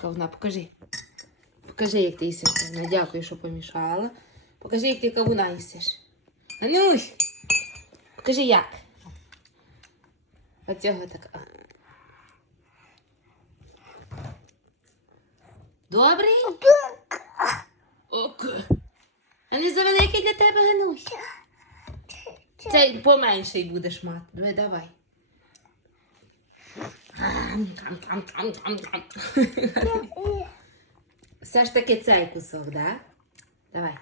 Кавуна, покажи. Покажи, як ти їсиш кавуна. Дякую, що помішала. Покажи, як ти кавуна їсиш. Анусь! Покажи як. Оцього так. Добрий? Ок. А не завеликий для тебе, Ганусь? Цей поменший будеш мати. Давай. Все ж таки цей кусок, да? Давай.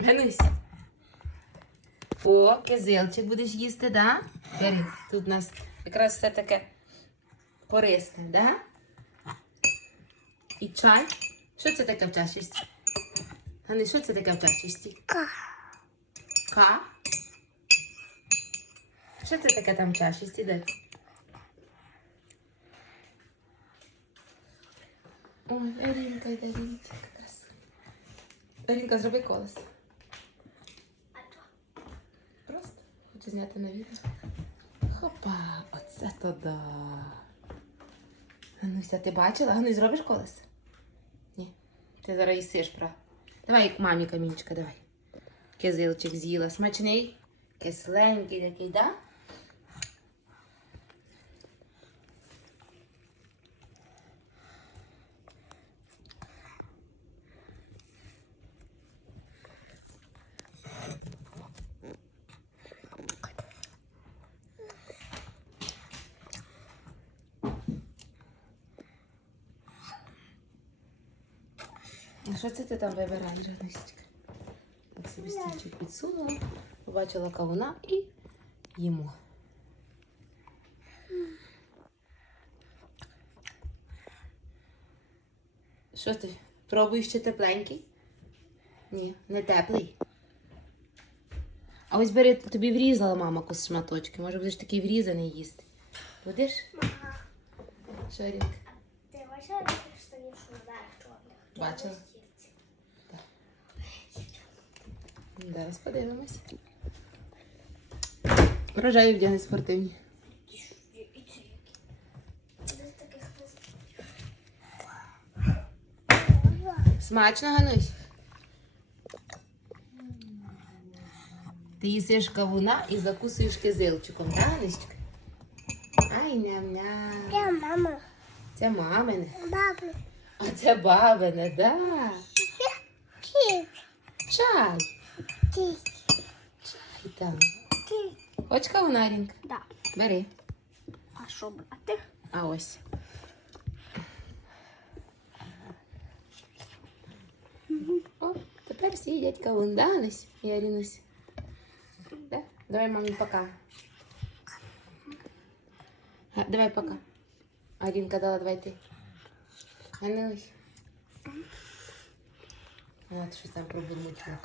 Ганусь. О, кизилчик будеш їсти, да? Бери, тут у нас якраз все таке корисне, да? І чай. Що це таке в чашечці? Гани, що це таке в чашечці? Ка. Ка? Що це таке там в чашечці? Ой, Арінка, йде, дивіться, яка краса. Арінка, зроби колесо. Просто хочу зняти на відео. Хопа, оце то да. Гануся, ти бачила? Ганусь, зробиш колесо? Ні. Ти зараз їсиш, пра. Давай, мамі камінчика, давай. Кизилчик з'їла. Смачний, кисленький такий, да? Що це ти там вибираєш, Ганусечка? Собі стільчик підсунула, побачила кавуна і їмо. Що ти? Пробуєш ще тепленький? Ні, не теплий. А ось бери, тобі врізала мама кус шматочки. Може будеш такий врізаний їсти. Будеш? Що, Рінка? Ти бачила таких штанів, що чорних? Бачила. Зараз подивимось. Рожаю вдягни спортивні. Смачно, Ганусь? Ти їсиш кавуна і закусуєш кизилчиком, так, Гануська? Ай, ням-ням. Я мама. Це мамине. Баба. А це бабине, да. Чай. Ті. Хоч кавуна, Рінка? Да. Бери. А що брати? А ось. О, тепер всі їдять кавун, да, Анусь і Арінусь? Да? Давай, мамі, пока. Га, Давай пока. Арінка дала, давай ти. Анусь. А, ти що там пробурмотіла.